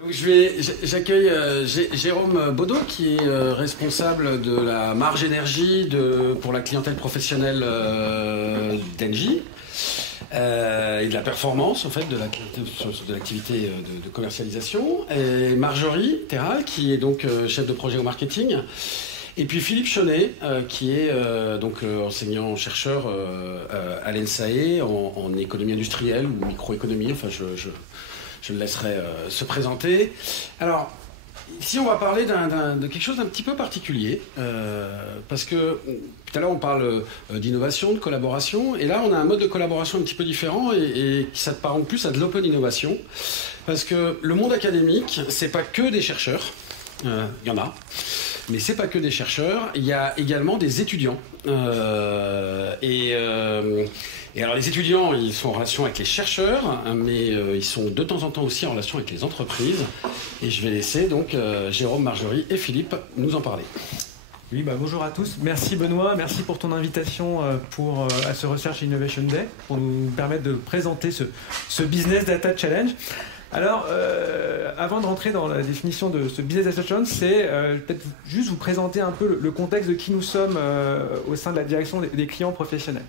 Donc j'accueille Jérôme Baudot qui est responsable de la marge énergie pour la clientèle professionnelle d'Engie et de la performance en fait de l'activité de commercialisation. Et Marjorie Terral qui est donc chef de projet au marketing. Et puis Philippe Chaunet qui est donc enseignant-chercheur à l'ENSAE en économie industrielle ou microéconomie. Enfin je le laisserai se présenter. Alors, ici, on va parler de quelque chose d'un petit peu particulier, parce que tout à l'heure, on parle d'innovation, de collaboration, et là, on a un mode de collaboration un petit peu différent, et qui s'apparente plus à de l'open innovation, parce que le monde académique, c'est pas que des chercheurs, il y en a, mais c'est pas que des chercheurs, il y a également des étudiants, et alors les étudiants, ils sont en relation avec les chercheurs, mais ils sont de temps en temps aussi en relation avec les entreprises. Et je vais laisser donc Jérôme, Marjorie et Philippe nous en parler. Oui, bonjour à tous. Merci Benoît, merci pour ton invitation à ce Research Innovation Day, pour nous permettre de présenter ce Business Data Challenge. Alors, avant de rentrer dans la définition de ce Business Data Challenge, c'est peut-être juste vous présenter un peu le contexte de qui nous sommes au sein de la direction des clients professionnels.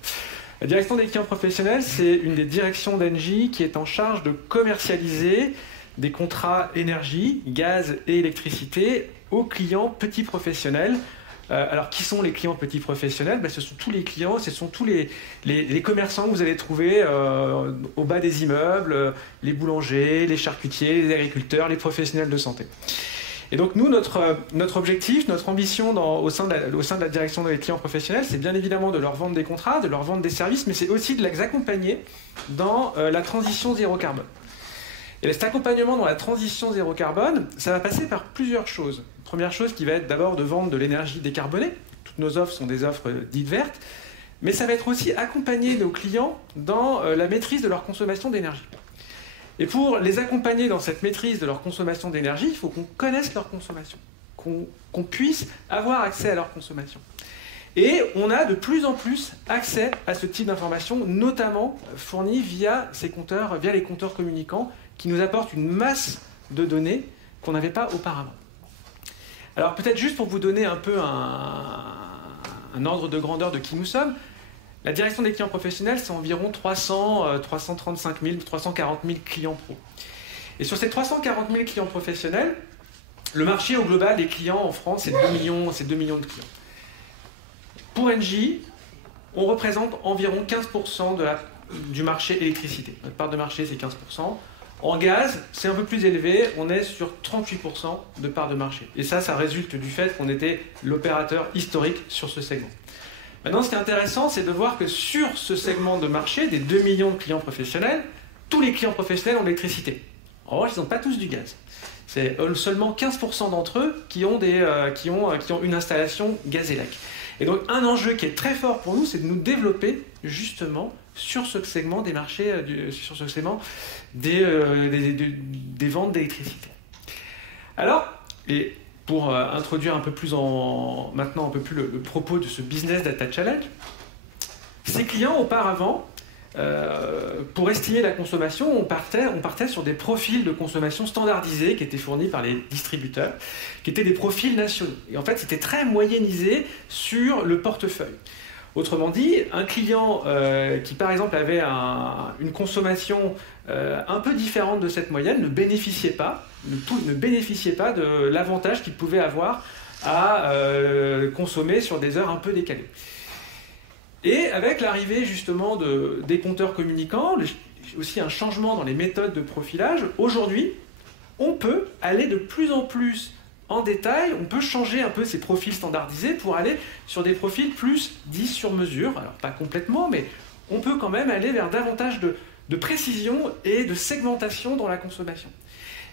La direction des clients professionnels, c'est une des directions d'Engie qui est en charge de commercialiser des contrats énergie, gaz et électricité aux clients petits professionnels. Alors, qui sont les clients petits professionnels? Ce sont tous les clients, ce sont tous les commerçants que vous allez trouver au bas des immeubles, les boulangers, les charcutiers, les agriculteurs, les professionnels de santé. Et donc nous, notre objectif, notre ambition au sein de la direction des clients professionnels, c'est bien évidemment de leur vendre des contrats, de leur vendre des services, mais c'est aussi de les accompagner dans la transition zéro carbone. Et cet accompagnement dans la transition zéro carbone, ça va passer par plusieurs choses. Première chose qui va être d'abord de vendre de l'énergie décarbonée. Toutes nos offres sont des offres dites vertes, mais ça va être aussi accompagner nos clients dans la maîtrise de leur consommation d'énergie. Et pour les accompagner dans cette maîtrise de leur consommation d'énergie, il faut qu'on connaisse leur consommation, qu'on puisse avoir accès à leur consommation. Et on a de plus en plus accès à ce type d'informations, notamment fournies via les compteurs communicants, qui nous apportent une masse de données qu'on n'avait pas auparavant. Alors peut-être juste pour vous donner un peu un ordre de grandeur de qui nous sommes, la direction des clients professionnels, c'est environ 335 000, 340 000 clients pro. Et sur ces 340 000 clients professionnels, le marché au global des clients en France, c'est 2 millions de clients. Pour Engie, on représente environ 15% du marché électricité. Notre part de marché, c'est 15%. En gaz, c'est un peu plus élevé, on est sur 38% de part de marché. Et ça résulte du fait qu'on était l'opérateur historique sur ce segment. Maintenant, ce qui est intéressant, c'est de voir que sur ce segment de marché, des 2 millions de clients professionnels, tous les clients professionnels ont de l'électricité. En revanche, ils n'ont pas tous du gaz. C'est seulement 15% d'entre eux qui ont une installation Gazélec. Et donc, un enjeu qui est très fort pour nous, c'est de nous développer justement sur ce segment des marchés, sur ce segment des ventes d'électricité. Alors, pour introduire un peu plus maintenant un peu plus le propos de ce Business Data Challenge, ces clients auparavant, pour estimer la consommation, on partait sur des profils de consommation standardisés qui étaient fournis par les distributeurs, qui étaient des profils nationaux. Et en fait, c'était très moyennisé sur le portefeuille. Autrement dit, un client qui, par exemple, avait une consommation un peu différente de cette moyenne ne bénéficiait pas de l'avantage qu'il pouvait avoir à consommer sur des heures un peu décalées. Et avec l'arrivée justement des compteurs communicants, aussi un changement dans les méthodes de profilage, aujourd'hui, on peut aller de plus en plus en détail, on peut changer un peu ces profils standardisés pour aller sur des profils plus dits sur mesure. Alors pas complètement, mais on peut quand même aller vers davantage de précision et de segmentation dans la consommation.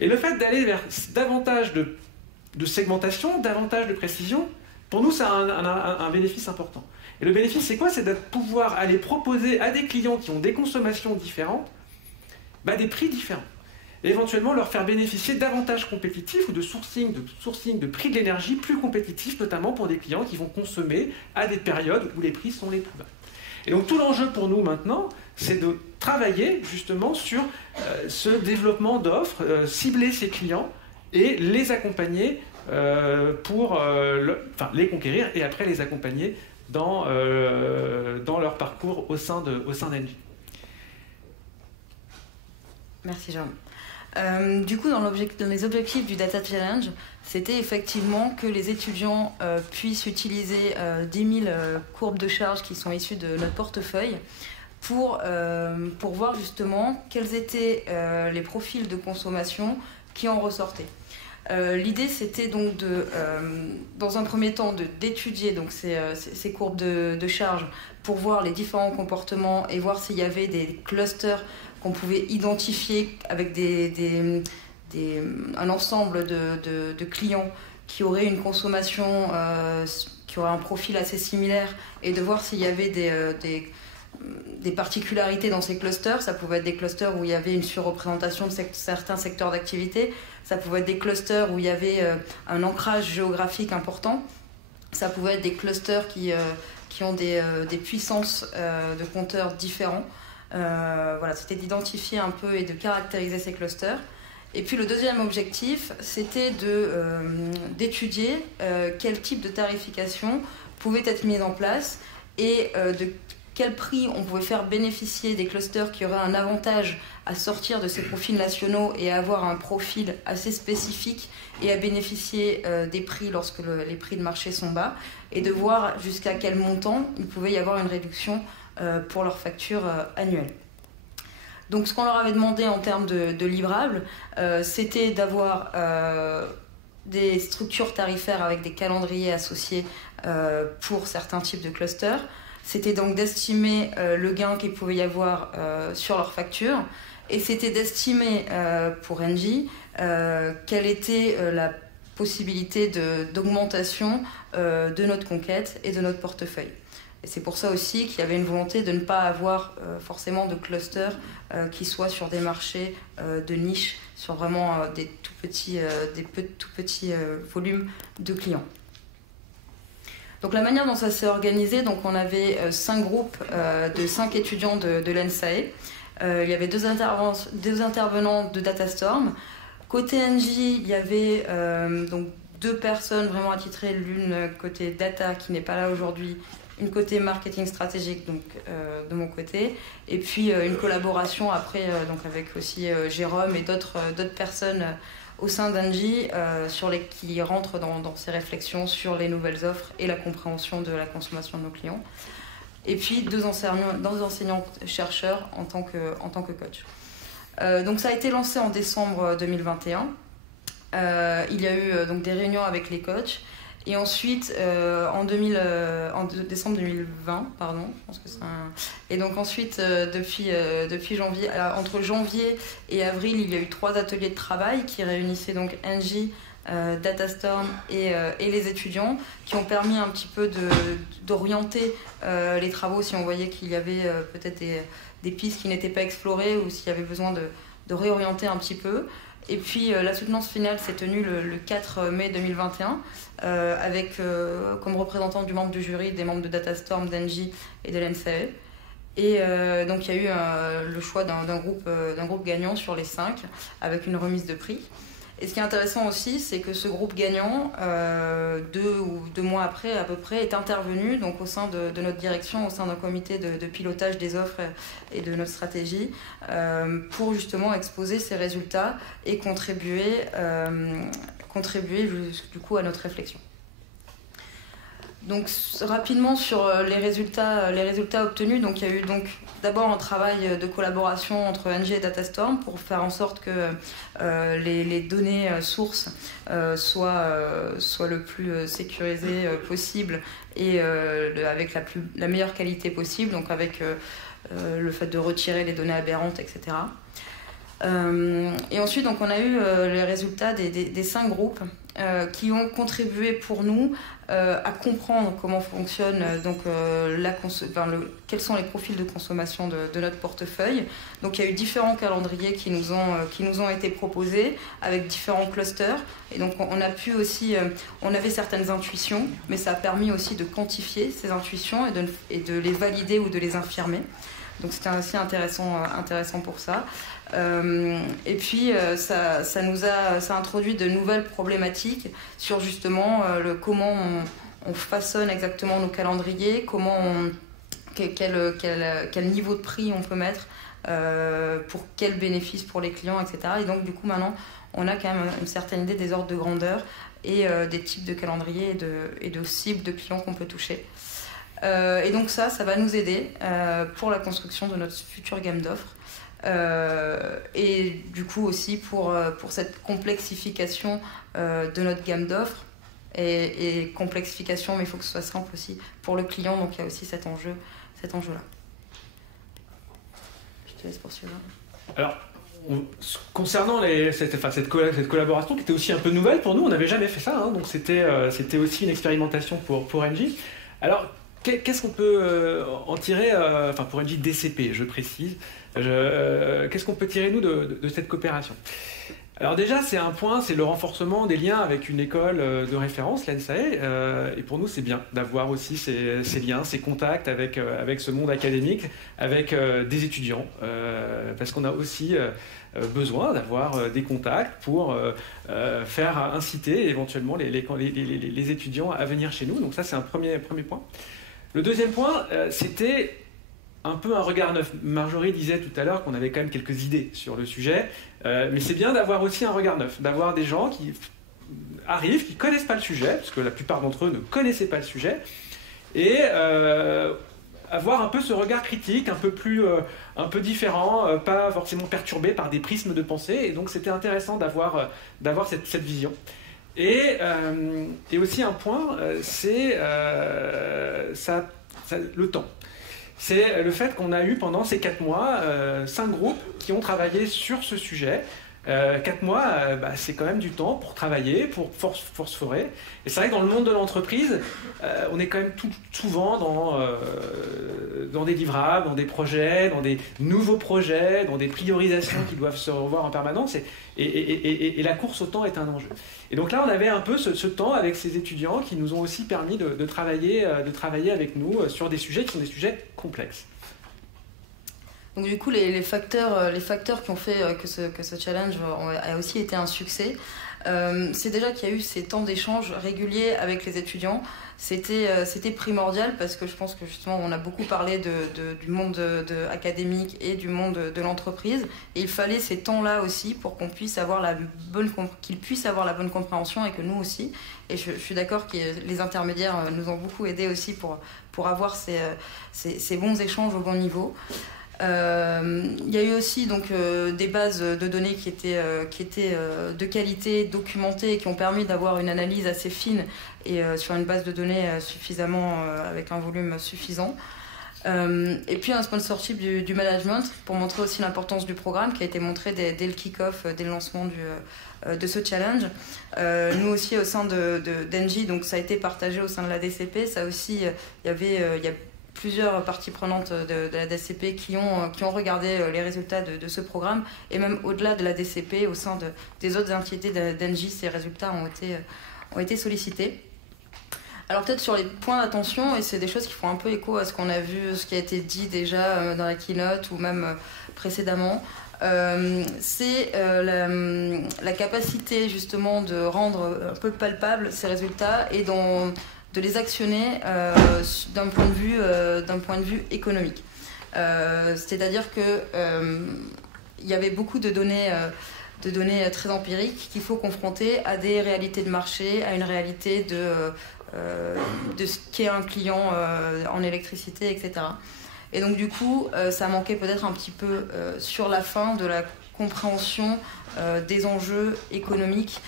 Et le fait d'aller vers davantage de segmentation, davantage de précision, pour nous, ça a un bénéfice important. Et le bénéfice, c'est quoi? C'est de pouvoir aller proposer à des clients qui ont des consommations différentes, des prix différents. Et éventuellement leur faire bénéficier d'avantages compétitifs ou de sourcing de prix de l'énergie plus compétitifs, notamment pour des clients qui vont consommer à des périodes où les prix sont les plus bas. Et donc tout l'enjeu pour nous maintenant, c'est de travailler justement sur ce développement d'offres, cibler ces clients et les accompagner pour les conquérir et après les accompagner dans leur parcours au sein d'Engie. Merci Jean. Du coup, dans les objectifs du Data Challenge, c'était effectivement que les étudiants puissent utiliser 10 000 courbes de charge qui sont issues de notre portefeuille pour voir justement quels étaient les profils de consommation qui en ressortaient. L'idée, c'était donc dans un premier temps d'étudier donc ces courbes de charge pour voir les différents comportements et voir s'il y avait des clusters qu'on pouvait identifier avec un ensemble de clients qui auraient une consommation, qui auraient un profil assez similaire, et de voir s'il y avait des particularités dans ces clusters. Ça pouvait être des clusters où il y avait une surreprésentation de certains secteurs d'activité. Ça pouvait être des clusters où il y avait un ancrage géographique important. Ça pouvait être des clusters qui ont des puissances de compteurs différents. Voilà, c'était d'identifier un peu et de caractériser ces clusters. Et puis le deuxième objectif, c'était d'étudier quel type de tarification pouvait être mise en place et de quel prix on pouvait faire bénéficier des clusters qui auraient un avantage à sortir de ces profils nationaux et à avoir un profil assez spécifique et à bénéficier des prix lorsque les prix de marché sont bas, et de voir jusqu'à quel montant il pouvait y avoir une réduction pour leur facture annuelle. Donc ce qu'on leur avait demandé en termes de livrables, c'était d'avoir des structures tarifaires avec des calendriers associés pour certains types de clusters. C'était donc d'estimer le gain qu'il pouvait y avoir sur leur facture, et c'était d'estimer pour Engie quelle était la possibilité d'augmentation de notre conquête et de notre portefeuille. Et c'est pour ça aussi qu'il y avait une volonté de ne pas avoir forcément de clusters qui soient sur des marchés de niche, sur vraiment des tout petits volumes de clients. Donc la manière dont ça s'est organisé, donc on avait 5 groupes de 5 étudiants de l'ENSAE. Il y avait deux intervenants de Datastorm. Côté Engie, il y avait donc 2 personnes vraiment attitrées, l'une côté data qui n'est pas là aujourd'hui, une côté marketing stratégique, donc de mon côté, et puis une collaboration après donc avec aussi Jérôme et d'autres personnes au sein d'Engie qui rentrent dans ces réflexions sur les nouvelles offres et la compréhension de la consommation de nos clients. Et puis 2 enseignants-chercheurs en tant que coach. Donc ça a été lancé en décembre 2021. Il y a eu donc des réunions avec les coachs. Et ensuite, en décembre 2020, pardon, je pense que c'est et donc ensuite, depuis janvier, entre janvier et avril, il y a eu 3 ateliers de travail qui réunissaient donc Engie, Datastorm et les étudiants, qui ont permis un petit peu d'orienter les travaux si on voyait qu'il y avait peut-être des pistes qui n'étaient pas explorées ou s'il y avait besoin de réorienter un petit peu. Et puis la soutenance finale s'est tenue le 4 mai 2021 avec comme représentants du membre du jury des membres de Datastorm, d'Engie et de l'ENSAE. Et donc il y a eu le choix d'un groupe gagnant sur les 5 avec une remise de prix. Et ce qui est intéressant aussi, c'est que ce groupe gagnant, 2 mois après à peu près, est intervenu donc, au sein de notre direction, au sein d'un comité de pilotage des offres et de notre stratégie, pour justement exposer ces résultats et contribuer du coup à notre réflexion. Donc rapidement sur les résultats obtenus, donc il y a eu donc d'abord un travail de collaboration entre Engie et Datastorm pour faire en sorte que les données sources soient le plus sécurisées possible et avec la meilleure qualité possible, donc avec le fait de retirer les données aberrantes, etc. Et ensuite, donc, on a eu les résultats des 5 groupes qui ont contribué pour nous à comprendre comment fonctionne quels sont les profils de consommation de notre portefeuille. Donc il y a eu différents calendriers qui nous ont été proposés avec différents clusters. Et donc on a pu aussi, on avait certaines intuitions, mais ça a permis aussi de quantifier ces intuitions et de les valider ou de les infirmer. Donc c'était aussi intéressant pour ça. Et puis ça a introduit de nouvelles problématiques sur justement comment on façonne exactement nos calendriers, quel niveau de prix on peut mettre pour quel bénéfice pour les clients, etc. Et donc du coup maintenant on a quand même une certaine idée des ordres de grandeur et des types de calendriers et de cibles de clients qu'on peut toucher. Et donc ça va nous aider pour la construction de notre future gamme d'offres. Et du coup aussi pour cette complexification de notre gamme d'offres et complexification, mais il faut que ce soit simple aussi pour le client, donc il y a aussi cet enjeu-là. Je te laisse poursuivre. Alors, concernant cette collaboration qui était aussi un peu nouvelle pour nous, on n'avait jamais fait ça, hein, donc c'était aussi une expérimentation pour Engie. Alors, qu'est-ce qu'on peut en tirer, pour Engie DCP, je précise, qu'est-ce qu'on peut tirer, nous, de cette coopération? Alors déjà, c'est le renforcement des liens avec une école de référence, l'ENSAE, et pour nous, c'est bien d'avoir aussi ces liens, ces contacts avec ce monde académique, avec des étudiants, parce qu'on a aussi besoin d'avoir des contacts pour faire inciter éventuellement les étudiants à venir chez nous. Donc ça, c'est un premier point. Le deuxième point, c'était un peu un regard neuf. Marjorie disait tout à l'heure qu'on avait quand même quelques idées sur le sujet, mais c'est bien d'avoir aussi un regard neuf, d'avoir des gens qui arrivent, qui ne connaissent pas le sujet, parce que la plupart d'entre eux ne connaissaient pas le sujet, et avoir un peu ce regard critique, un peu différent, pas forcément perturbé par des prismes de pensée, et donc c'était intéressant d'avoir cette vision. Et aussi un point, c'est le temps. C'est le fait qu'on a eu pendant ces 4 mois 5 groupes qui ont travaillé sur ce sujet. 4 mois, c'est quand même du temps pour travailler, pour phosphorer. Et c'est vrai que dans le monde de l'entreprise, on est quand même souvent dans des livrables, dans des projets, dans des nouveaux projets, dans des priorisations qui doivent se revoir en permanence. Et la course au temps est un enjeu. Et donc là, on avait un peu ce temps avec ces étudiants qui nous ont aussi permis de travailler avec nous sur des sujets qui sont des sujets complexes. Donc du coup, les facteurs qui ont fait que ce challenge a aussi été un succès, c'est déjà qu'il y a eu ces temps d'échange réguliers avec les étudiants. C'était primordial parce que je pense que justement on a beaucoup parlé du monde académique et du monde de l'entreprise, et il fallait ces temps-là aussi pour qu'ils puissent avoir la bonne compréhension, et que nous aussi. Et je suis d'accord que les intermédiaires nous ont beaucoup aidés aussi pour avoir ces bons échanges au bon niveau. Il y a eu aussi donc des bases de données qui étaient de qualité, documentées, et qui ont permis d'avoir une analyse assez fine et sur une base de données suffisamment avec un volume suffisant. Et puis un sponsorship du management pour montrer aussi l'importance du programme qui a été montré dès le kick-off, dès le lancement de ce challenge. Nous aussi au sein d'Engie, donc ça a été partagé au sein de la DCP. Ça aussi, il y a plusieurs parties prenantes de la DCP qui ont regardé les résultats de ce programme, et même au-delà de la DCP, au sein des autres entités d'Engie, ces résultats ont été sollicités. Alors peut-être sur les points d'attention, et c'est des choses qui font un peu écho à ce qu'on a vu, ce qui a été dit déjà dans la keynote ou même précédemment, c'est la capacité justement de rendre un peu palpable ces résultats et de les actionner d'un point de vue économique. C'est-à-dire qu'il y avait beaucoup de données très empiriques qu'il faut confronter à des réalités de marché, à une réalité de ce qu'est un client en électricité, etc. Et donc du coup, ça manquait peut-être un petit peu sur la fin de la compréhension des enjeux économiques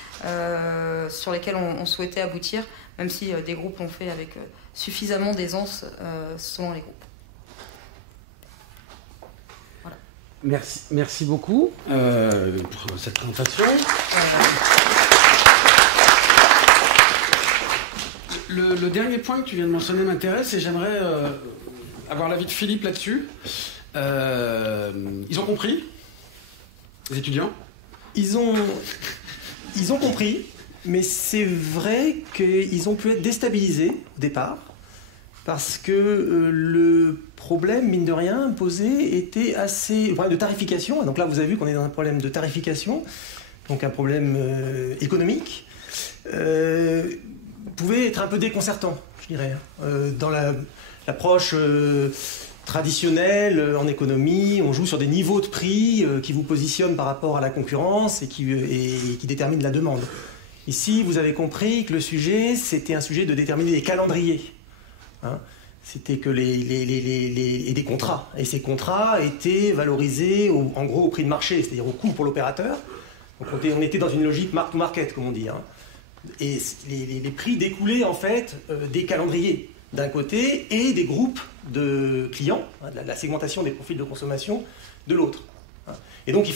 sur lesquels on souhaitait aboutir, même si des groupes l'ont fait avec suffisamment d'aisance selon les groupes. Voilà. Merci beaucoup pour cette présentation. le dernier point que tu viens de mentionner m'intéresse et j'aimerais avoir l'avis de Philippe là-dessus. Ils ont compris, les étudiants? Ils ont compris, mais c'est vrai qu'ils ont pu être déstabilisés au départ, parce que le problème, mine de rien, posé était assez... Le problème de tarification, donc là vous avez vu qu'on est dans un problème de tarification, donc un problème économique, pouvait être un peu déconcertant, je dirais, dans l'approche traditionnelle en économie. On joue sur des niveaux de prix qui vous positionnent par rapport à la concurrence et qui déterminent la demande. Ici, vous avez compris que le sujet, c'était un sujet de déterminer les calendriers. Hein, c'était que et des contrats. Et ces contrats étaient valorisés en gros au prix de marché, c'est-à-dire au coût pour l'opérateur. Donc on était dans une logique mark-to-market, comme on dit. Hein. Et les prix découlaient en fait des calendriers d'un côté et des groupes de clients, hein, la segmentation des profils de consommation de l'autre. Hein. Et donc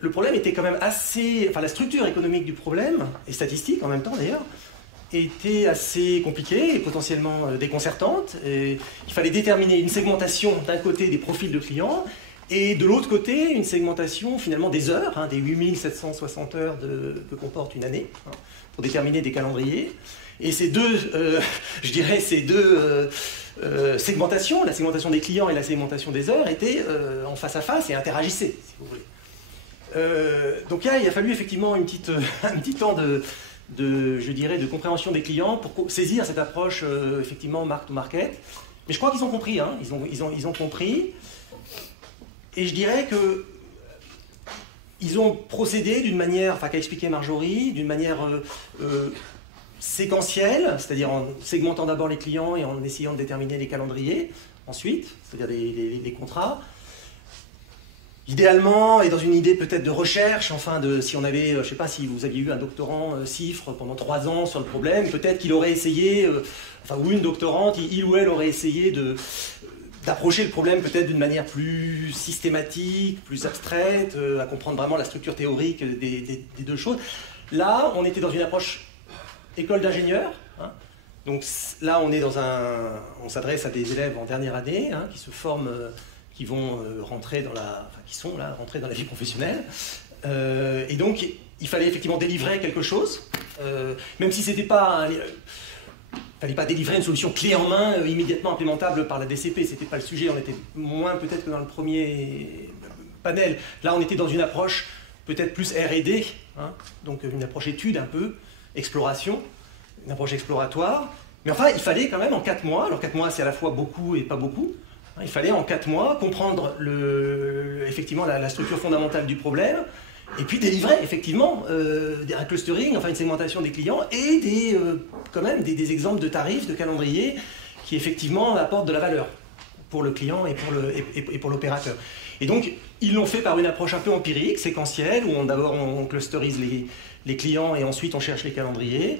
le problème était quand même assez... Enfin, la structure économique du problème, et statistique en même temps d'ailleurs, était assez compliquée et potentiellement déconcertante. Et il fallait déterminer une segmentation d'un côté des profils de clients et de l'autre côté une segmentation finalement des heures, hein, des 8760 heures que comporte une année, hein, pour déterminer des calendriers. Et ces deux, segmentations, la segmentation des clients et la segmentation des heures, étaient en face à face et interagissaient, si vous voulez. Donc là, il a fallu effectivement un petit temps de compréhension des clients pour saisir cette approche effectivement mark-to-market. Mais je crois qu'ils ont compris, hein, ils ont compris. Et je dirais que ils ont procédé d'une manière, qu'a expliqué Marjorie, d'une manière séquentielle, c'est-à-dire en segmentant d'abord les clients et en essayant de déterminer les calendriers ensuite, c'est-à-dire les contrats. Idéalement, et dans une idée peut-être de recherche, si on avait, je ne sais pas si vous aviez eu un doctorant CIFRE pendant 3 ans sur le problème, peut-être qu'il aurait essayé, ou une doctorante, il ou elle aurait essayé d'approcher le problème peut-être d'une manière plus systématique, plus abstraite, à comprendre vraiment la structure théorique des deux choses. Là, on était dans une approche école d'ingénieurs, hein. Donc là, on s'adresse à des élèves en dernière année, hein, qui se forment... qui vont rentrer dans la vie professionnelle. Et donc, il fallait effectivement délivrer quelque chose, même si c'était pas... Il ne fallait pas délivrer une solution clé en main immédiatement implémentable par la DCP, c'était pas le sujet, on était moins peut-être que dans le premier panel. Là, on était dans une approche peut-être plus R&D, hein, donc une approche étude un peu, exploration, une approche exploratoire. Mais enfin, il fallait quand même en 4 mois, alors 4 mois c'est à la fois beaucoup et pas beaucoup, il fallait en 4 mois comprendre effectivement la structure fondamentale du problème et puis délivrer effectivement un clustering, une segmentation des clients et quand même des exemples de tarifs, de calendriers qui effectivement apportent de la valeur pour le client et pour l'opérateur. Et donc ils l'ont fait par une approche un peu empirique, séquentielle, où d'abord on clusterise les clients et ensuite on cherche les calendriers.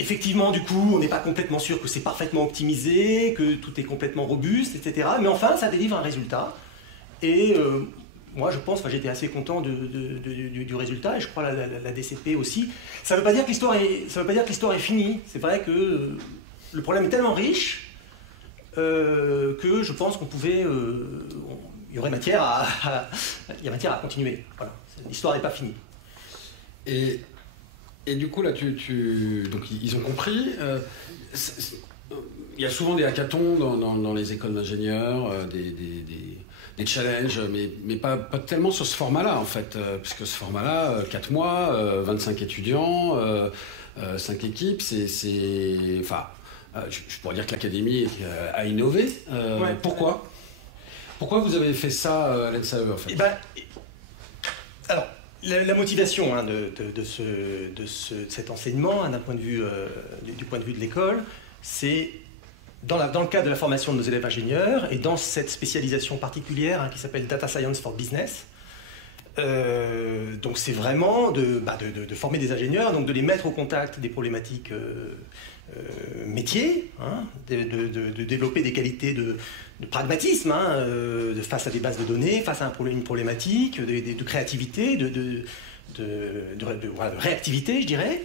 Effectivement, du coup, on n'est pas complètement sûr que c'est parfaitement optimisé, que tout est complètement robuste, etc. Mais enfin, ça délivre un résultat. Et moi, je pense, j'étais assez content du résultat, et je crois la DCP aussi. Ça ne veut pas dire que l'histoire est finie. C'est vrai que le problème est tellement riche que je pense qu'on pouvait... il y aurait matière à continuer. Voilà. L'histoire n'est pas finie. Et du coup, là, donc ils ont compris. Il y a souvent des hackathons dans les écoles d'ingénieurs, des challenges, mais pas tellement sur ce format-là, en fait. Puisque ce format-là, 4 mois, 25 étudiants, 5 équipes, je pourrais dire que l'académie a innové. Ouais. Pourquoi vous avez fait ça à l'NSAE, en fait? Alors, la motivation de cet enseignement, hein, du point de vue de l'école, c'est dans le cadre de la formation de nos élèves ingénieurs et dans cette spécialisation particulière, hein, qui s'appelle Data Science for Business. Donc c'est vraiment de former des ingénieurs, donc de les mettre au contact des problématiques métiers, hein, de développer des qualités de pragmatisme, hein, face à des bases de données, face à une problématique, de créativité, de réactivité, je dirais,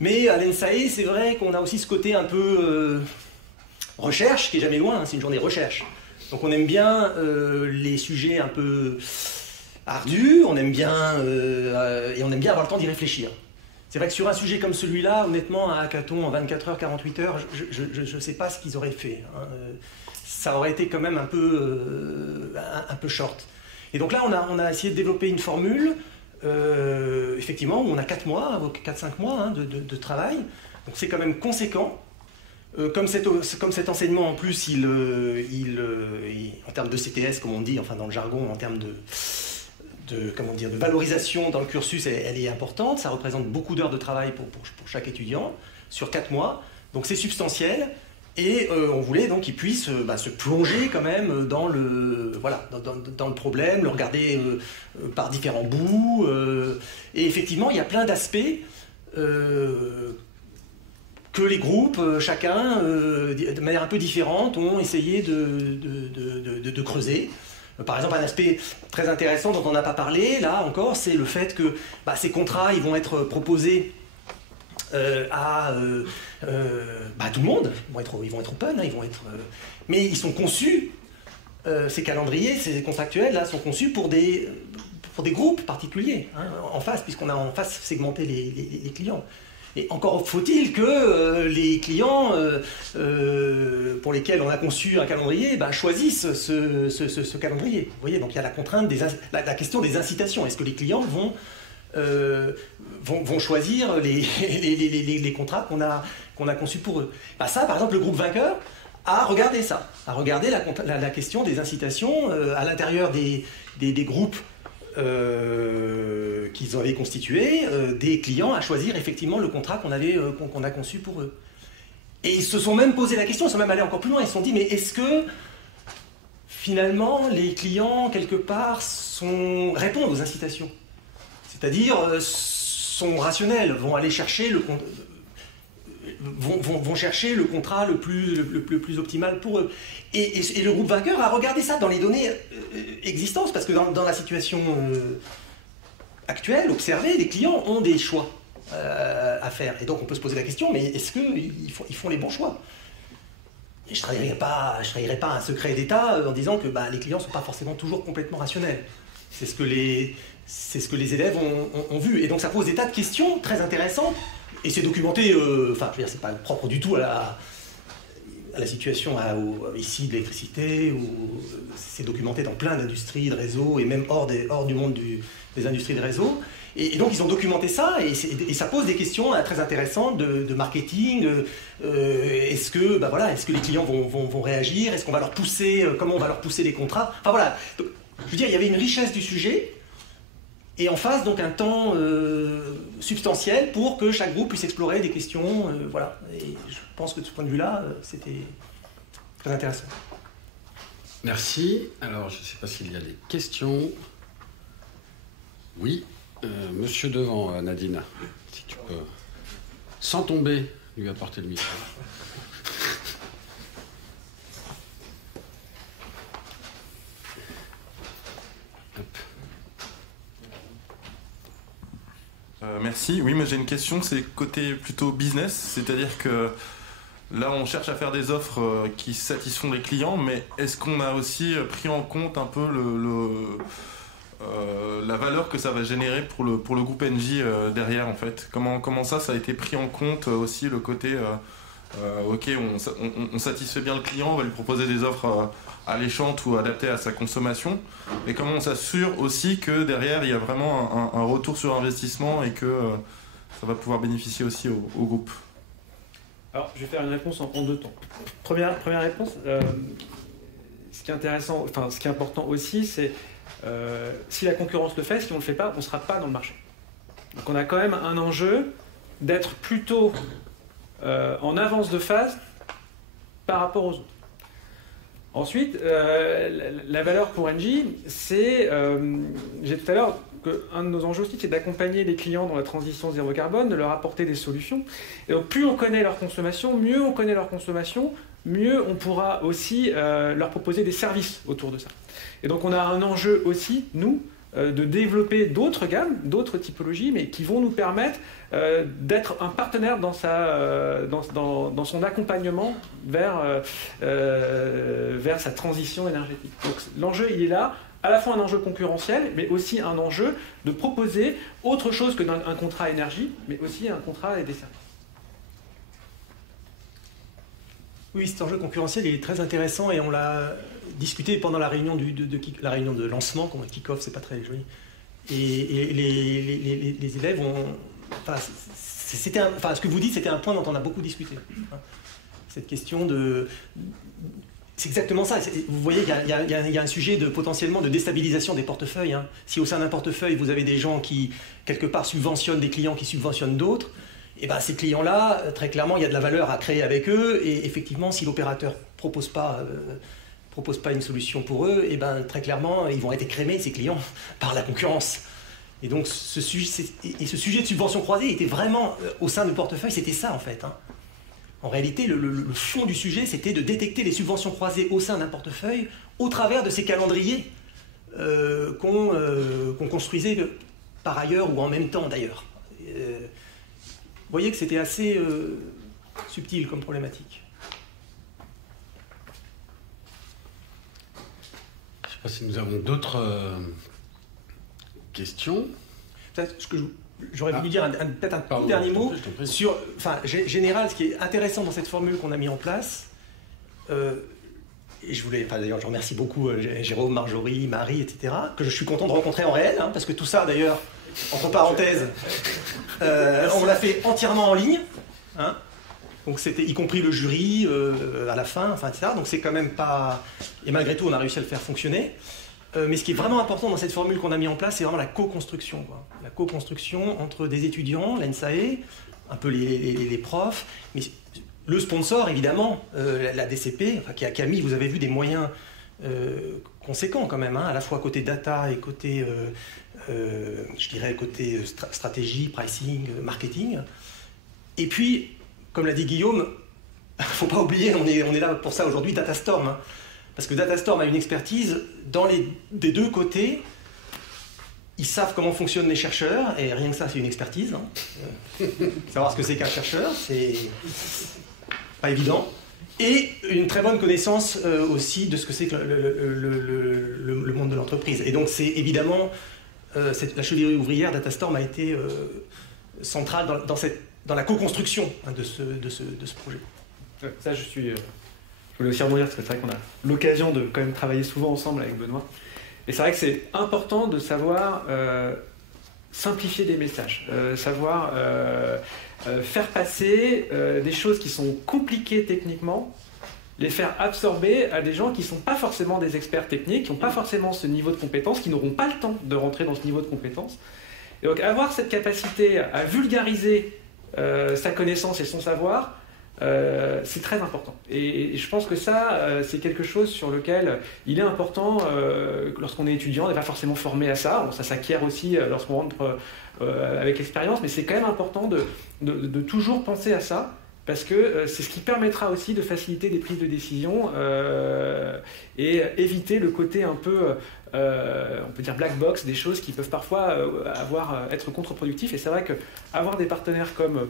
Mais à l'ENSAE, c'est vrai qu'on a aussi ce côté un peu recherche, qui est jamais loin, hein, c'est une journée recherche. Donc on aime bien les sujets un peu ardus, on aime bien, et on aime bien avoir le temps d'y réfléchir. C'est vrai que sur un sujet comme celui-là, honnêtement, un hackathon en 24 heures, 48 heures, je ne sais pas ce qu'ils auraient fait. Hein. Ça aurait été quand même un peu short. Et donc là, on a essayé de développer une formule, effectivement, où on a 4 mois, 4-5 mois hein, de travail. Donc c'est quand même conséquent. Comme cet enseignement, en plus, en termes de CTS, comme on dit, enfin dans le jargon, en termes de valorisation dans le cursus, elle est importante. Ça représente beaucoup d'heures de travail pour chaque étudiant, sur 4 mois. Donc c'est substantiel. Et on voulait donc qu'ils puissent se plonger quand même dans le problème, le regarder par différents bouts. Et effectivement, il y a plein d'aspects que les groupes, chacun, de manière un peu différente, ont essayé de creuser. Par exemple, un aspect très intéressant dont on n'a pas parlé, là encore, c'est le fait que ces contrats, ils vont être proposés à tout le monde. Ils vont être open, hein, mais ils sont conçus, ces calendriers, ces contractuels, là, sont conçus pour des groupes particuliers, hein, en face, puisqu'on a en face segmenté les clients. Et encore faut-il que les clients pour lesquels on a conçu un calendrier choisissent ce calendrier. Vous voyez, donc il y a la contrainte, la question des incitations. Est-ce que les clients vont choisir les contrats qu'on a conçus pour eux? Ça, par exemple, le groupe vainqueur a regardé ça, a regardé la question des incitations à l'intérieur des groupes qu'ils avaient constitué, des clients à choisir effectivement le contrat qu'on a conçu pour eux. Et ils se sont même posé la question, ils sont même allés encore plus loin, ils se sont dit mais est-ce que finalement les clients quelque part répondent aux incitations, c'est-à-dire sont rationnels, vont aller chercher vont chercher le contrat le plus optimal pour eux. Et le groupe vainqueur a regardé ça dans les données existantes, parce que dans la situation actuelle, observée, les clients ont des choix à faire. Et donc on peut se poser la question, mais est-ce qu'ils font les bons choix? Et je ne trahirais pas un secret d'État en disant que les clients ne sont pas forcément toujours complètement rationnels. C'est ce que les élèves ont vu. Et donc ça pose des tas de questions très intéressantes. Et c'est documenté, c'est pas propre du tout à la situation ici de l'électricité, c'est documenté dans plein d'industries de réseau, et même hors du monde des industries de réseau. Et donc ils ont documenté ça, et ça pose des questions très intéressantes de marketing. Est-ce que les clients vont réagir? Est-ce qu'on va leur pousser? Comment on va leur pousser les contrats? Enfin voilà. Donc, je veux dire, il y avait une richesse du sujet. Et en face, donc, un temps substantiel pour que chaque groupe puisse explorer des questions. Voilà. Et je pense que de ce point de vue-là, c'était très intéressant. Merci. Alors, je ne sais pas s'il y a des questions. Oui. Monsieur devant, Nadine, si tu peux, sans tomber, lui apporter le micro. Merci. Oui, moi j'ai une question, c'est côté plutôt business, c'est-à-dire que là on cherche à faire des offres qui satisfont les clients, mais est-ce qu'on a aussi pris en compte un peu la valeur que ça va générer pour le groupe NJ derrière en fait? Comment ça a été pris en compte aussi, le côté ok, on satisfait bien le client, on va lui proposer des offres alléchantes ou adaptées à sa consommation, et comment on s'assure aussi que derrière il y a vraiment un retour sur investissement et que ça va pouvoir bénéficier aussi au groupe? Alors je vais faire une réponse en 2 temps. Première réponse, ce qui est intéressant, ce qui est important aussi, c'est si la concurrence le fait, si on ne le fait pas, on ne sera pas dans le marché. Donc on a quand même un enjeu d'être plutôt en avance de phase par rapport aux autres. Ensuite, la valeur pour NJ, c'est, j'ai dit tout à l'heure, qu'un de nos enjeux aussi, c'est d'accompagner les clients dans la transition zéro carbone, de leur apporter des solutions. Et donc, plus on connaît leur consommation, mieux on connaît leur consommation, mieux on pourra aussi leur proposer des services autour de ça. Et donc, on a un enjeu aussi, nous, de développer d'autres gammes, d'autres typologies, mais qui vont nous permettre d'être un partenaire dans son accompagnement vers sa transition énergétique. Donc l'enjeu, il est là, à la fois un enjeu concurrentiel, mais aussi un enjeu de proposer autre chose que un contrat énergie, mais aussi un contrat et des services. Oui, cet enjeu concurrentiel il est très intéressant et on l'a discuté pendant la réunion la réunion de lancement, comme kick-off, c'est pas très joli. Et les élèves ont... Enfin, ce que vous dites, c'était un point dont on a beaucoup discuté. Cette question de... C'est exactement ça. Vous voyez qu'il y a un sujet potentiellement de déstabilisation des portefeuilles. Si au sein d'un portefeuille, vous avez des gens qui, quelque part, subventionnent des clients qui subventionnent d'autres, et ben ces clients-là, très clairement, il y a de la valeur à créer avec eux. Et effectivement, si l'opérateur propose pas une solution pour eux, et ben très clairement, ils vont être écrémés, ces clients, par la concurrence. Et donc, ce sujet de subvention croisée était vraiment, au sein du portefeuille, c'était ça, en fait. En réalité, le fond du sujet, c'était de détecter les subventions croisées au sein d'un portefeuille au travers de ces calendriers qu'on construisait par ailleurs ou en même temps, d'ailleurs. Vous voyez que c'était assez subtil comme problématique. Je ne sais pas si nous avons d'autres questions. Peut-être ce que j'aurais voulu dire peut-être un tout dernier mot sur, général, ce qui est intéressant dans cette formule qu'on a mis en place. Et d'ailleurs, je remercie beaucoup Jérôme, Marjorie, Marie, etc., que je suis content de rencontrer en réel, parce que tout ça, d'ailleurs, entre parenthèses, on l'a fait entièrement en ligne, donc c'était y compris le jury à la fin, etc. Donc c'est quand même pas... Et malgré tout, on a réussi à le faire fonctionner. Mais ce qui est vraiment important dans cette formule qu'on a mis en place, c'est vraiment la co-construction. La co-construction entre des étudiants, l'ENSAE, un peu les profs, mais le sponsor, évidemment, la DCP, qui a mis, vous avez vu, des moyens conséquents quand même, à la fois côté data et côté, je dirais, côté stratégie, pricing, marketing. Et puis, comme l'a dit Guillaume, il ne faut pas oublier, on est là pour ça aujourd'hui, Datastorm. Parce que Datastorm a une expertise des deux côtés. Ils savent comment fonctionnent les chercheurs, et rien que ça, c'est une expertise. Savoir ce que c'est qu'un chercheur, c'est pas évident. Et une très bonne connaissance aussi de ce que c'est que le monde de l'entreprise. Et donc, c'est évidemment, la chevalerie ouvrière, Datastorm a été centrale dans la co-construction de ce projet. Ça, je voulais aussi rebondir parce que c'est vrai qu'on a l'occasion de quand même travailler souvent ensemble avec Benoît. Et c'est vrai que c'est important de savoir simplifier des messages, savoir faire passer des choses qui sont compliquées techniquement, les faire absorber à des gens qui ne sont pas forcément des experts techniques, qui n'ont pas forcément ce niveau de compétence, qui n'auront pas le temps de rentrer dans ce niveau de compétence. Et donc avoir cette capacité à vulgariser sa connaissance et son savoir, c'est très important. Et je pense que ça, c'est quelque chose sur lequel il est important, lorsqu'on est étudiant, on n'est pas forcément formé à ça. Bon, ça s'acquiert aussi lorsqu'on rentre avec l'expérience, mais c'est quand même important de toujours penser à ça, parce que c'est ce qui permettra aussi de faciliter des prises de décision et éviter le côté un peu, on peut dire black box, des choses qui peuvent parfois être contre-productifs. Et c'est vrai qu'avoir des partenaires comme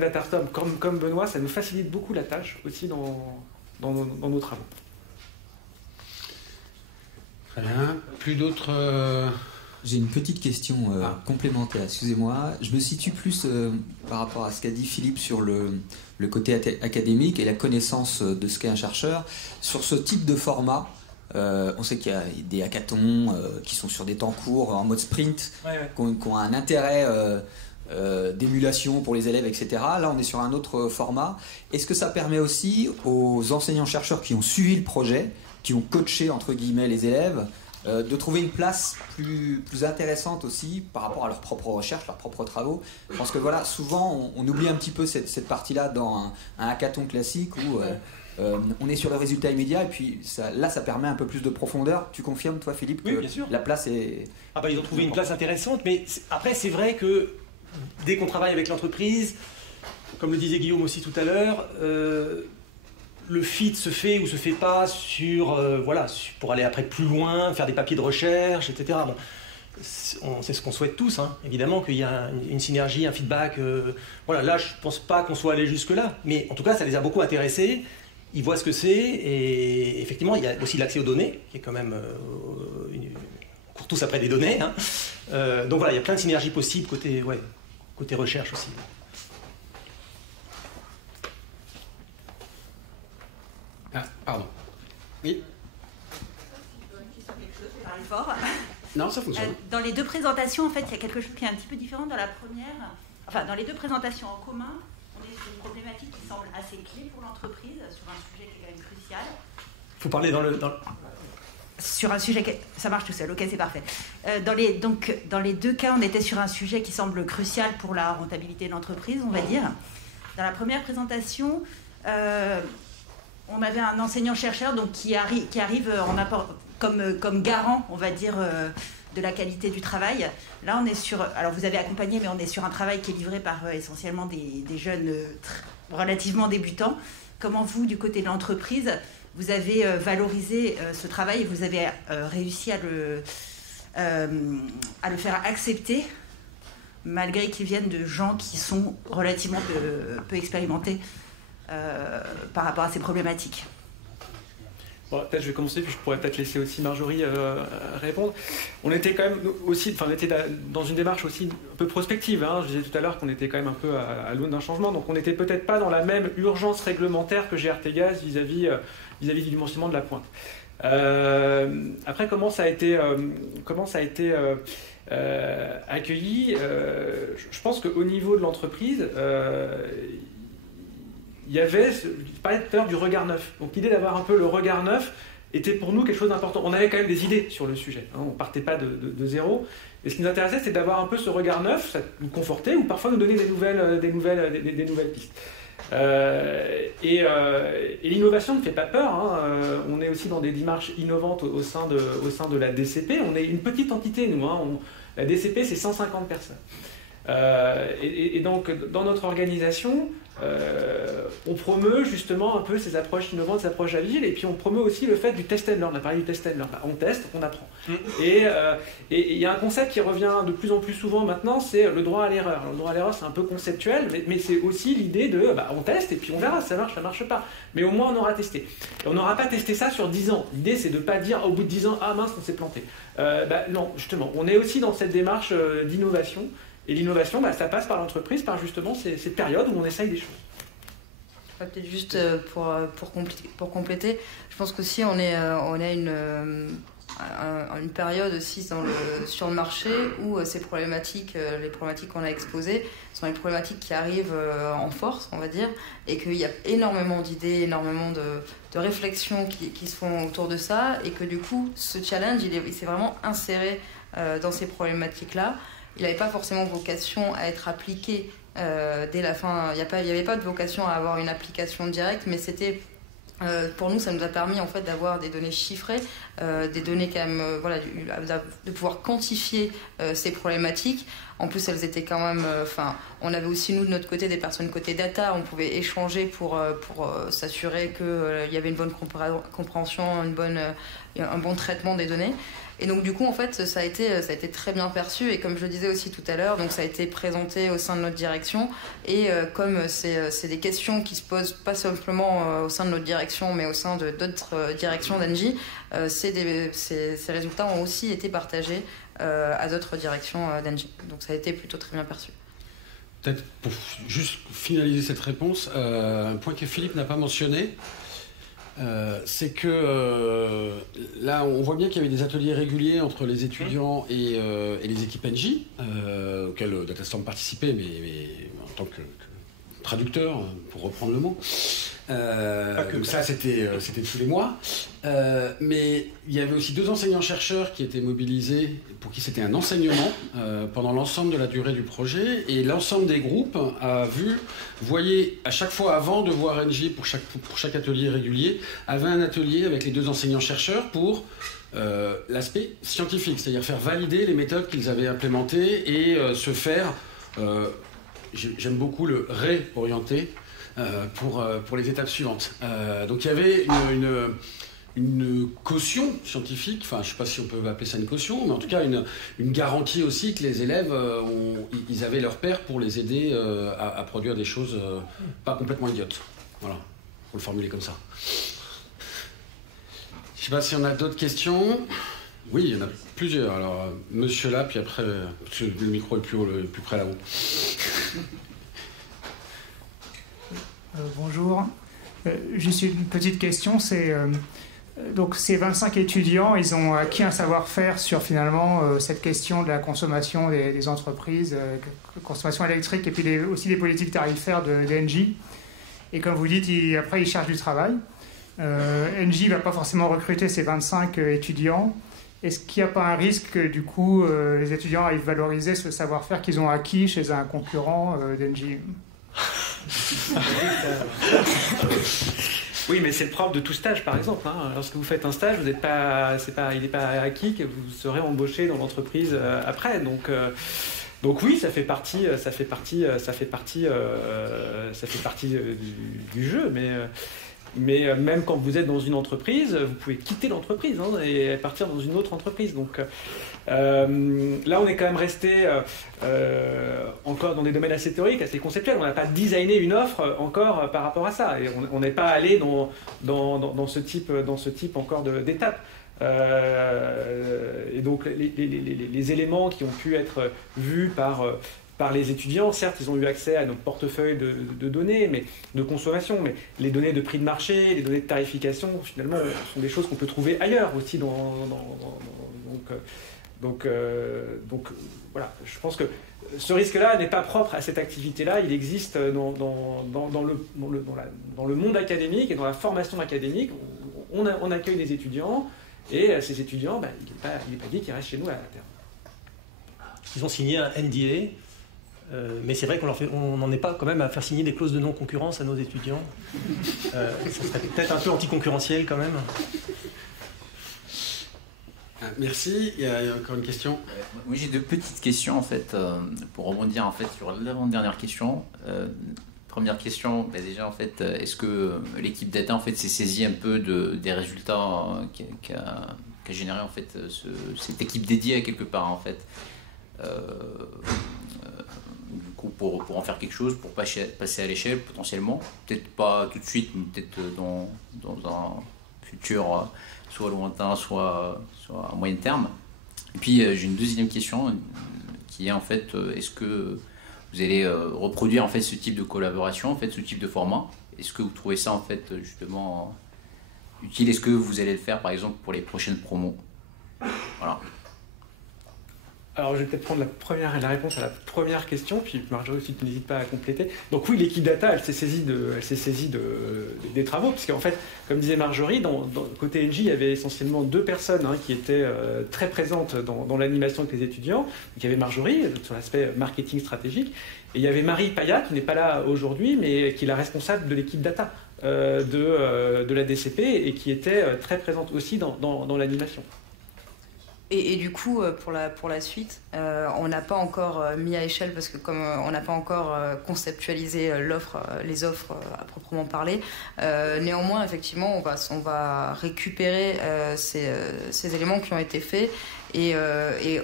Datastorm, comme Benoît, ça nous facilite beaucoup la tâche aussi dans nos travaux. Très bien. Plus d'autres... J'ai une petite question complémentaire, excusez-moi. Je me situe plus par rapport à ce qu'a dit Philippe sur le côté académique et la connaissance de ce qu'est un chercheur. Sur ce type de format, on sait qu'il y a des hackathons qui sont sur des temps courts, en mode sprint, qui ont un intérêt d'émulation pour les élèves, etc. Là, on est sur un autre format. Est-ce que ça permet aussi aux enseignants-chercheurs qui ont suivi le projet, qui ont coaché, entre guillemets, les élèves, de trouver une place plus intéressante aussi par rapport à leurs propres recherches, leurs propres travaux? Je pense que voilà, souvent on oublie un petit peu cette partie-là dans un hackathon classique où on est sur le résultat immédiat et puis ça permet un peu plus de profondeur. Tu confirmes, toi, Philippe, que bien sûr. La place est... Ils ont trouvé une place intéressante, mais après c'est vrai que dès qu'on travaille avec l'entreprise, comme le disait Guillaume aussi tout à l'heure, le fit se fait ou se fait pas pour aller après plus loin, faire des papiers de recherche, etc. Bon. c'est ce qu'on souhaite tous, hein. Évidemment qu'il y a une synergie, un feedback. Voilà, là, je ne pense pas qu'on soit allé jusque-là. Mais en tout cas, ça les a beaucoup intéressés. Ils voient ce que c'est. Et effectivement, il y a aussi l'accès aux données, qui est quand même... on court tous après des données. Hein. Donc voilà, il y a plein de synergies possibles côté recherche aussi. Ah, pardon. Oui. Fort. Non, ça fonctionne. Dans les deux présentations, en fait, il y a quelque chose qui est un petit peu différent. Dans la première, enfin, dans les deux présentations en commun, on est sur une problématique qui semble assez clé pour l'entreprise, sur un sujet qui est quand même crucial. Il faut parler dans le... Sur un sujet... Ça marche tout seul, ok, c'est parfait. Donc, dans les deux cas, on était sur un sujet qui semble crucial pour la rentabilité de l'entreprise, on va dire. Dans la première présentation, on avait un enseignant-chercheur donc, qui arrive en apport... Comme garant, on va dire, de la qualité du travail. Là, on est sur... Alors, vous avez accompagné, mais on est sur un travail qui est livré par essentiellement des jeunes relativement débutants. Comment vous, du côté de l'entreprise, vous avez valorisé ce travail et vous avez réussi à le faire accepter, malgré qu'ils viennent de gens qui sont relativement peu expérimentés par rapport à ces problématiques? Bon, peut-être je vais commencer, puis je pourrais peut-être laisser aussi Marjorie répondre. On était quand même aussi, on était dans une démarche aussi un peu prospective. Hein. Je disais tout à l'heure qu'on était quand même un peu à l'aune d'un changement, donc on n'était peut-être pas dans la même urgence réglementaire que GRTgaz vis-à-vis du dimensionnement de la pointe. Après, comment ça a été accueilli, je pense qu'au niveau de l'entreprise, il y avait, je parlais tout à l'heure du regard neuf. Donc l'idée d'avoir un peu le regard neuf était pour nous quelque chose d'important. On avait quand même des idées sur le sujet, hein, on ne partait pas de zéro. Et ce qui nous intéressait, c'était d'avoir un peu ce regard neuf, ça nous confortait ou parfois nous donner des nouvelles pistes. Et l'innovation ne fait pas peur, hein. On est aussi dans des démarches innovantes au sein de la DCP. On est une petite entité, nous. Hein. La DCP, c'est 150 personnes. Et donc, dans notre organisation, on promeut justement un peu ces approches innovantes, ces approches agiles, et puis on promeut aussi le fait du test and learn. On a parlé du test and learn. On teste, on apprend. Et il y a un concept qui revient de plus en plus souvent maintenant, c'est le droit à l'erreur. Le droit à l'erreur, c'est un peu conceptuel, mais c'est aussi l'idée de on teste et puis on verra, ça marche pas. Mais au moins on aura testé. Et on n'aura pas testé ça sur 10 ans. L'idée, c'est de ne pas dire au bout de 10 ans, ah mince, on s'est planté. Non, justement, on est aussi dans cette démarche d'innovation. Et l'innovation, ça passe par l'entreprise, par justement ces périodes où on essaye des choses. Peut-être juste pour compléter, je pense qu'aussi on a une période aussi sur le marché où les problématiques qu'on a exposées sont les problématiques qui arrivent en force, on va dire, et qu'il y a énormément d'idées, énormément de réflexions qui se font autour de ça, et que du coup, ce challenge, il s'est vraiment inséré dans ces problématiques-là. Il n'avait pas forcément vocation à être appliqué dès la fin. Il n'y avait pas de vocation à avoir une application directe, mais c'était pour nous, ça nous a permis en fait d'avoir des données chiffrées, des données quand même, de pouvoir quantifier ces problématiques. En plus, elles étaient quand même. On avait aussi nous de notre côté des personnes côté data. On pouvait échanger pour s'assurer qu'il y avait une bonne compréhension, un bon traitement des données. Et donc du coup, en fait, ça a été très bien perçu. Et comme je le disais aussi tout à l'heure, donc ça a été présenté au sein de notre direction. Et comme c'est des questions qui se posent pas simplement au sein de notre direction, mais au sein d'autres directions d'Engie, ces résultats ont aussi été partagés à d'autres directions d'Engie. Donc ça a été plutôt très bien perçu. Peut-être pour juste finaliser cette réponse, un point que Philippe n'a pas mentionné, c'est que là, on voit bien qu'il y avait des ateliers réguliers entre les étudiants et les équipes Engie, auxquels Datastorm participait, mais en tant que traducteur, pour reprendre le mot. Donc ça, c'était tous les mois. Mais il y avait aussi 2 enseignants-chercheurs qui étaient mobilisés, pour qui c'était un enseignement pendant l'ensemble de la durée du projet. Et l'ensemble des groupes voyait à chaque fois, avant de voir Engie pour chaque atelier régulier, avait un atelier avec les 2 enseignants-chercheurs pour l'aspect scientifique, c'est-à-dire faire valider les méthodes qu'ils avaient implémentées et se faire, j'aime beaucoup le réorienter, pour les étapes suivantes. Donc il y avait une caution scientifique, enfin je ne sais pas si on peut appeler ça une caution, mais en tout cas une garantie aussi que les élèves ils avaient leur père pour les aider à produire des choses pas complètement idiotes. Voilà, faut le formuler comme ça. Je ne sais pas si on a d'autres questions. Oui, il y en a plusieurs. Alors, monsieur là, puis après, parce que le micro est plus haut, plus près là-haut. Bonjour. Juste une petite question, donc ces 25 étudiants, ils ont acquis un savoir-faire sur finalement cette question de la consommation des entreprises, consommation électrique, et puis aussi les politiques tarifaires d'Engie. Et comme vous dites, après ils cherchent du travail. Engie ne va pas forcément recruter ces 25 étudiants. Est-ce qu'il n'y a pas un risque que du coup les étudiants aillent valoriser ce savoir-faire qu'ils ont acquis chez un concurrent d'Engie? Oui, mais c'est le propre de tout stage, par exemple. Lorsque vous faites un stage, il n'est pas acquis que vous serez embauché dans l'entreprise après. Donc oui, ça fait partie du jeu. Mais même quand vous êtes dans une entreprise, vous pouvez quitter l'entreprise et partir dans une autre entreprise. Donc là, on est quand même resté encore dans des domaines assez théoriques, assez conceptuels. On n'a pas designé une offre encore par rapport à ça. Et on n'est pas allé dans ce type encore d'étapes. Et donc les éléments qui ont pu être vus par les étudiants, certes, ils ont eu accès à notre portefeuille de données, mais de consommation, mais les données de prix de marché, les données de tarification, finalement, sont des choses qu'on peut trouver ailleurs aussi. Donc voilà, je pense que ce risque-là n'est pas propre à cette activité-là, il existe dans le monde académique et dans la formation académique. On accueille des étudiants, et ces étudiants, il n'est pas dit qu'ils restent chez nous à la terre. Ils ont signé un NDA. Mais c'est vrai qu'on n'en est pas quand même à faire signer des clauses de non-concurrence à nos étudiants. Ça serait peut-être un peu anticoncurrentiel quand même. Merci. Il y a encore une question. Moi j'ai deux petites questions en fait, pour rebondir en fait sur l'avant-dernière question. Première question, déjà en fait, est-ce que l'équipe data en fait s'est saisie un peu des résultats qu'a généré en fait cette équipe dédiée quelque part en fait. Du coup, pour en faire quelque chose, pour passer à l'échelle potentiellement, peut-être pas tout de suite, mais peut-être dans un futur soit lointain, soit à moyen terme. Et puis j'ai une deuxième question qui est en fait, est-ce que vous allez reproduire en fait ce type de collaboration, en fait ce type de format? Est-ce que vous trouvez ça en fait justement utile? Est-ce que vous allez le faire par exemple pour les prochaines promos? Voilà. Alors, je vais peut-être prendre la réponse à la première question, puis Marjorie aussi, tu n'hésites pas à compléter. Donc oui, l'équipe data, elle s'est saisie des travaux, parce qu'en fait, comme disait Marjorie, côté Engie, il y avait essentiellement deux personnes qui étaient très présentes dans l'animation avec les étudiants. Donc, il y avait Marjorie, sur l'aspect marketing stratégique, et il y avait Marie Payat, qui n'est pas là aujourd'hui, mais qui est la responsable de l'équipe data de la DCP, et qui était très présente aussi dans l'animation. Et du coup, pour la suite, on n'a pas encore mis à échelle, parce que comme on n'a pas encore conceptualisé les offres à proprement parler, néanmoins, effectivement, on va récupérer ces éléments qui ont été faits. Et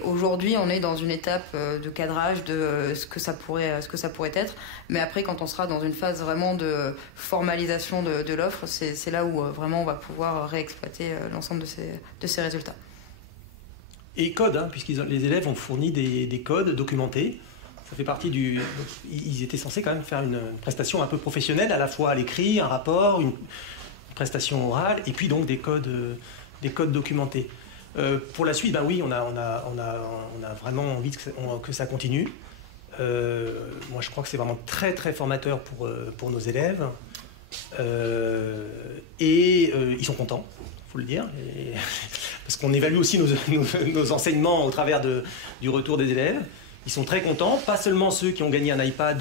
aujourd'hui, on est dans une étape de cadrage de ce que ça pourrait être. Mais après, quand on sera dans une phase vraiment de formalisation de l'offre, c'est là où vraiment on va pouvoir réexploiter l'ensemble de ces résultats. Et code, puisque les élèves ont fourni des codes documentés. Ça fait partie ils étaient censés quand même faire une prestation un peu professionnelle, à la fois à l'écrit, un rapport, une prestation orale, et puis donc des codes documentés. Pour la suite, oui, on a vraiment envie que ça continue. Moi, je crois que c'est vraiment très très formateur pour nos élèves. Et ils sont contents, il faut le dire. Parce qu'on évalue aussi nos enseignements au travers du retour des élèves. Ils sont très contents, pas seulement ceux qui ont gagné un iPad,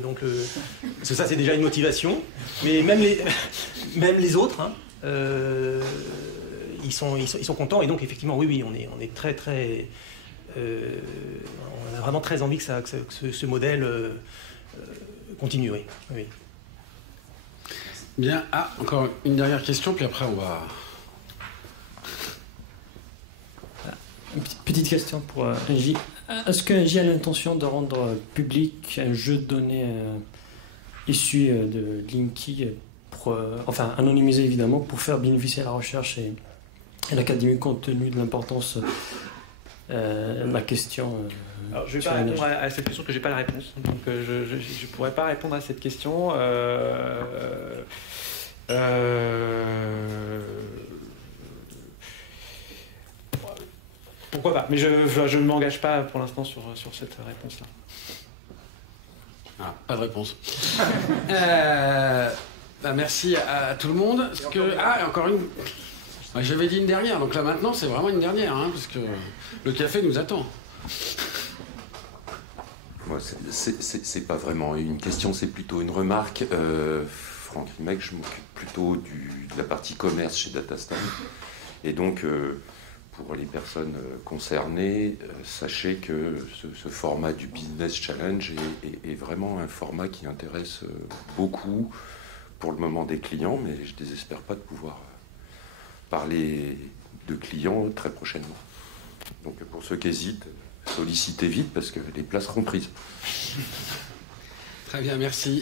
parce que ça c'est déjà une motivation, mais même les autres, ils sont contents, et donc effectivement oui, on est très très, on a vraiment très envie que ce modèle continue. Oui. Bien, encore une dernière question, puis après on va Petite question pour NJ. Est-ce que NJ a l'intention de rendre public un jeu de données issu de Linky, enfin anonymisé évidemment, pour faire bénéficier la recherche et l'académie compte tenu de l'importance de la question? Alors, je ne vais pas répondre à cette question parce que je n'ai pas la réponse. Donc je ne pourrais pas répondre à cette question. Pourquoi pas? Mais je ne m'engage pas pour l'instant sur cette réponse-là. Ah, pas de réponse. Merci à tout le monde. Encore une. J'avais dit une dernière, donc là maintenant c'est vraiment une dernière, hein, parce que le café nous attend. Moi, c'est pas vraiment une question, c'est plutôt une remarque. Franck Rimec, je m'occupe plutôt de la partie commerce chez Datastan. Et donc, pour les personnes concernées, sachez que ce format du Business Challenge est vraiment un format qui intéresse beaucoup pour le moment des clients, mais je ne désespère pas de pouvoir parler de clients très prochainement. Donc pour ceux qui hésitent, sollicitez vite parce que les places seront prises. Très bien, merci.